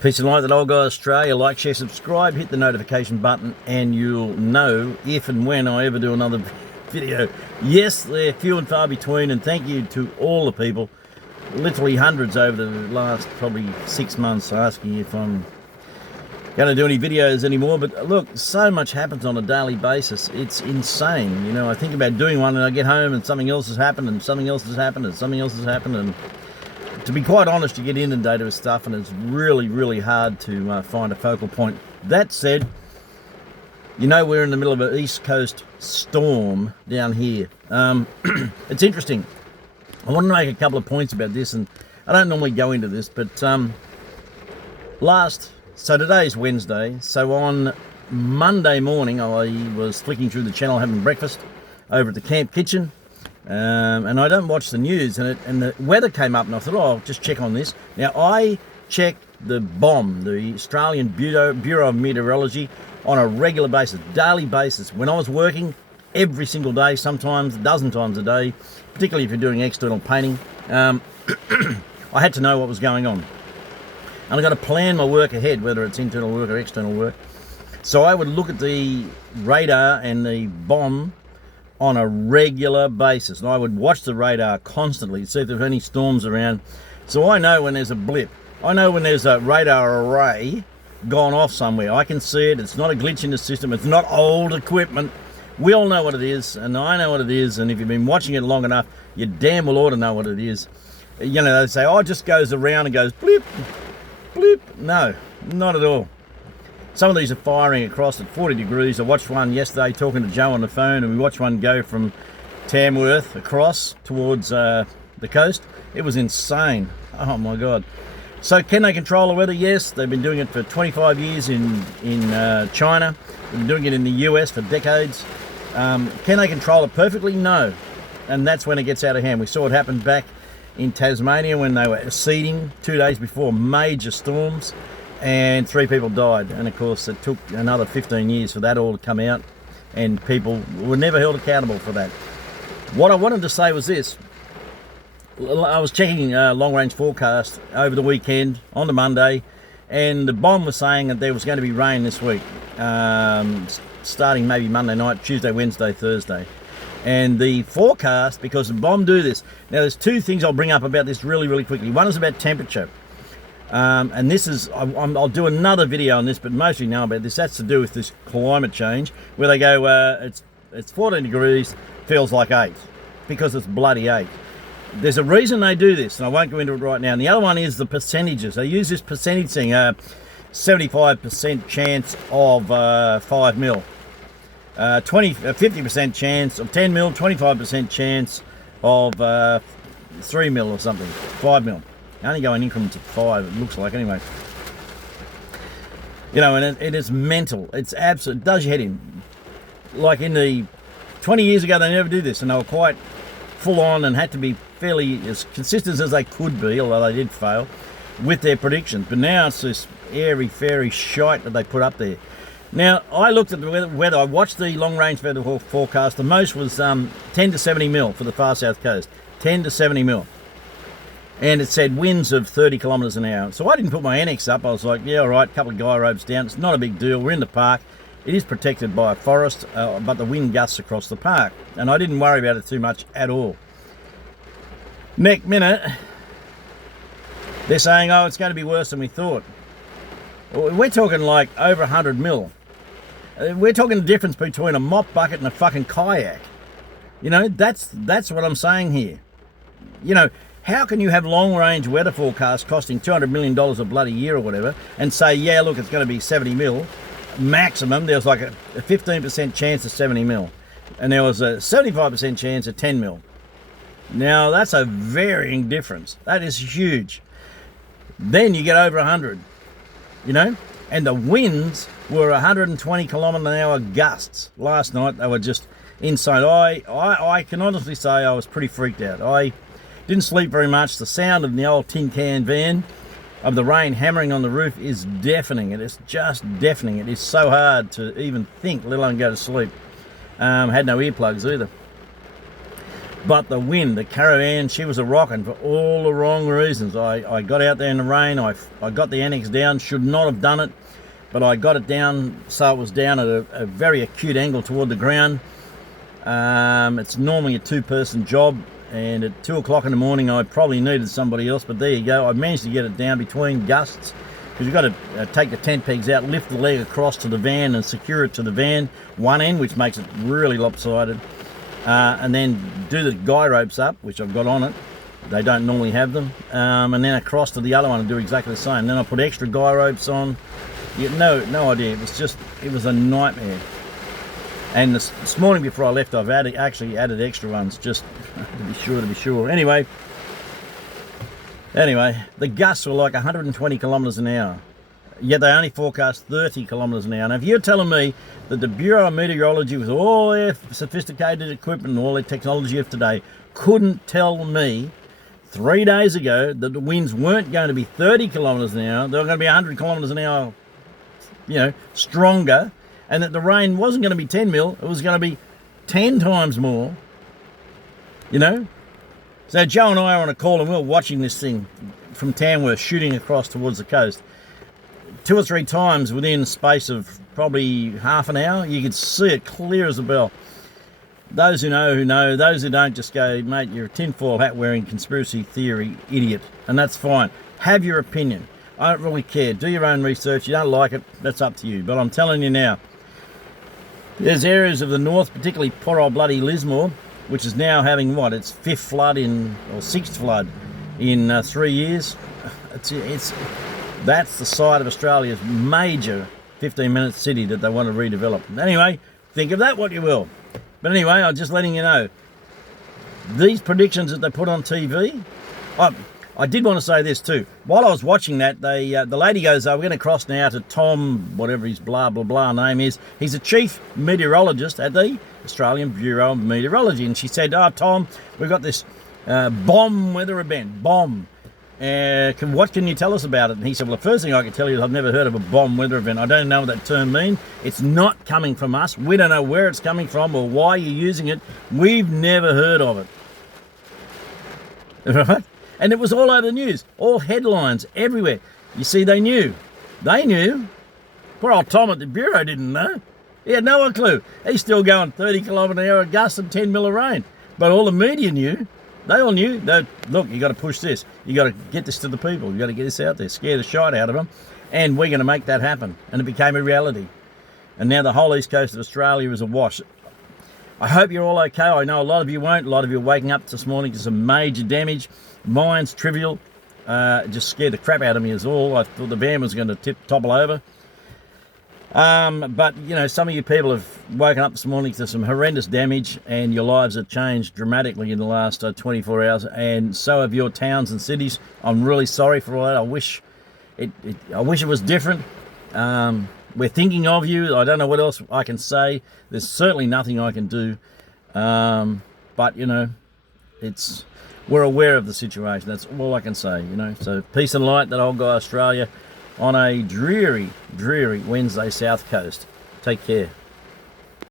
Peace and light, that old guy Australia. Like, share, subscribe, hit the notification button, and you'll know if and when I ever do another video. Yes, they're few and far between, and thank you to all the people, literally hundreds over the last probably 6 months, asking if I'm going to do any videos anymore. But look, so much happens on a daily basis. It's insane. You know, I think about doing one and I get home and something else has happened and something else has happened and something else has happened, and to be quite honest, you get inundated with stuff and it's really, really hard to find a focal point. That said, you know, we're in the middle of an East Coast storm down here. It's interesting. I want to make a couple of points about this, and I don't normally go into this, but so today's Wednesday, so on Monday morning I was flicking through the channel having breakfast over at the camp kitchen. And I don't watch the news, and the weather came up, and I thought, oh, I'll just check on this. Now, I check the B.O.M, the Australian Bureau of Meteorology, on a regular basis, daily basis. When I was working, every single day, sometimes a dozen times a day, particularly if you're doing external painting, I had to know what was going on. And I've got to plan my work ahead, whether it's internal work or external work. So I would look at the radar and the B.O.M on a regular basis, and I would watch the radar constantly to see if there's any storms around. So I know when there's a blip. I know when there's a radar array gone off somewhere. I can see it. It's not a glitch in the system. It's not old equipment. We all know what it is, and I know what it is, and if you've been watching it long enough, you damn well ought to know what it is. You know, they say, oh, it just goes around and goes blip, blip. No, not at all. Some of these are firing across at 40 degrees. I watched one yesterday talking to Joe on the phone, and we watched one go from Tamworth across towards the coast. It was insane. Oh my God. So can they control the weather? Yes. They've been doing it for 25 years in China. They've been doing it in the US for decades. Can they control it perfectly? No. And that's when it gets out of hand. We saw it happen back in Tasmania when they were seeding 2 days before major storms, and 3 people died. And of course it took another 15 years for that all to come out, and people were never held accountable for that. What I wanted to say was this. I was checking long range forecast over the weekend on the Monday, and the B.O.M was saying that there was going to be rain this week, starting maybe Monday night, Tuesday, Wednesday, Thursday. And the forecast, because the B.O.M do this. Now there's 2 things I'll bring up about this really, really quickly. One is about temperature. And this is, I'll do another video on this, but mostly know about this. That's to do with this climate change, where they go, it's 14 degrees, feels like 8, because it's bloody 8. There's a reason they do this, and I won't go into it right now. And the other one is the percentages. They use this percentage thing, 75% chance of 5 mil, 50% chance of 10 mil, 25% chance of 3 mil or something, 5 mil. Only go in increments of 5, it looks like, anyway. You know, and it is mental. It's absolute, it does your head in. Like in the 20 years ago, they never did this, and they were quite full on and had to be fairly as consistent as they could be, although they did fail with their predictions. But now it's this airy fairy shite that they put up there. Now, I looked at the weather. I watched the long range weather forecast. The most was 10 to 70 mil for the far south coast. 10 to 70 mil. And it said winds of 30 kilometres an hour. So I didn't put my annex up. I was like, yeah, all right, a couple of guy ropes down. It's not a big deal. We're in the park. It is protected by a forest, but the wind gusts across the park. And I didn't worry about it too much at all. Next minute, they're saying, oh, it's going to be worse than we thought. We're talking like over 100 mil. We're talking the difference between a mop bucket and a fucking kayak. You know, that's what I'm saying here. You know, how can you have long-range weather forecasts costing $200 million a bloody year or whatever, and say, yeah, look, it's going to be 70 mil maximum? There was like a 15% chance of 70 mil, and there was a 75% chance of 10 mil. Now, that's a varying difference. That is huge. Then you get over 100, you know, and the winds were 120 kilometre an hour gusts. Last night, they were just insane. I can honestly say I was pretty freaked out. I didn't sleep very much. The sound of the old tin can van, of the rain hammering on the roof, is deafening. It is just deafening. It is so hard to even think, let alone go to sleep. Had no earplugs either. But the wind, the caravan, she was a rocking for all the wrong reasons. I got out there in the rain. I got the annex down. Should not have done it, but I got it down so it was down at a very acute angle toward the ground. It's normally a two-person job, and at 2 o'clock in the morning I probably needed somebody else, but there you go. I managed to get it down between gusts, because you've got to take the tent pegs out, lift the leg across to the van and secure it to the van one end, which makes it really lopsided. And then do the guy ropes up, which I've got on it. They don't normally have them. And then across to the other one and do exactly the same. Then I put extra guy ropes on. You no idea. It was a nightmare. And this morning before I left, I've actually added extra ones just to be sure. Anyway, the gusts were like 120 kilometres an hour. Yet they only forecast 30 kilometres an hour. Now, if you're telling me that the Bureau of Meteorology, with all their sophisticated equipment and all their technology of today, couldn't tell me 3 days ago that the winds weren't going to be 30 kilometres an hour, they were going to be 100 kilometres an hour, stronger, and that the rain wasn't going to be 10 mil, it was going to be 10 times more, So Joe and I are on a call, and we were watching this thing from Tamworth shooting across towards the coast. 2 or 3 times within the space of probably half an hour, you could see it clear as a bell. Those who know. Those who don't, just go, mate, you're a tinfoil hat wearing conspiracy theory idiot, and that's fine. Have your opinion. I don't really care. Do your own research. You don't like it, that's up to you. But I'm telling you now, there's areas of the north, particularly poor old bloody Lismore, which is now having its 5th flood or 6th flood in 3 years. That's the side of Australia's major 15-minute city that they want to redevelop. Anyway, think of that what you will. But anyway, I'm just letting you know, these predictions that they put on TV, I did want to say this too. While I was watching that, the lady goes, we're going to cross now to Tom, whatever his blah, blah, blah name is. He's a chief meteorologist at the Australian Bureau of Meteorology. And she said, Tom, we've got this B.O.M weather event, B.O.M. What can you tell us about it? And he said, well, the first thing I can tell you is I've never heard of a B.O.M weather event. I don't know what that term means. It's not coming from us. We don't know where it's coming from or why you're using it. We've never heard of it. Right? And it was all over the news, all headlines, everywhere. You see, they knew. They knew. Poor old Tom at the Bureau didn't know. He had no clue. He's still going 30 kilometre an hour gusts and 10 mil of rain. But all the media knew. They all knew that, look, you got to push this. You got to get this to the people. You got to get this out there, scare the shite out of them. And we're going to make that happen. And it became a reality. And now the whole east coast of Australia is awash. I hope you're all okay. I know a lot of you won't. A lot of you are waking up this morning to some major damage. Mine's trivial. It just scared the crap out of me is all. I thought the van was going to topple over. But, some of you people have woken up this morning to some horrendous damage, and your lives have changed dramatically in the last 24 hours, and so have your towns and cities. I'm really sorry for all that. I wish it was different. We're thinking of you. I don't know what else I can say. There's certainly nothing I can do. But, we're aware of the situation. That's all I can say, So peace and light, that old guy Australia, on a dreary, dreary Wednesday south coast. Take care.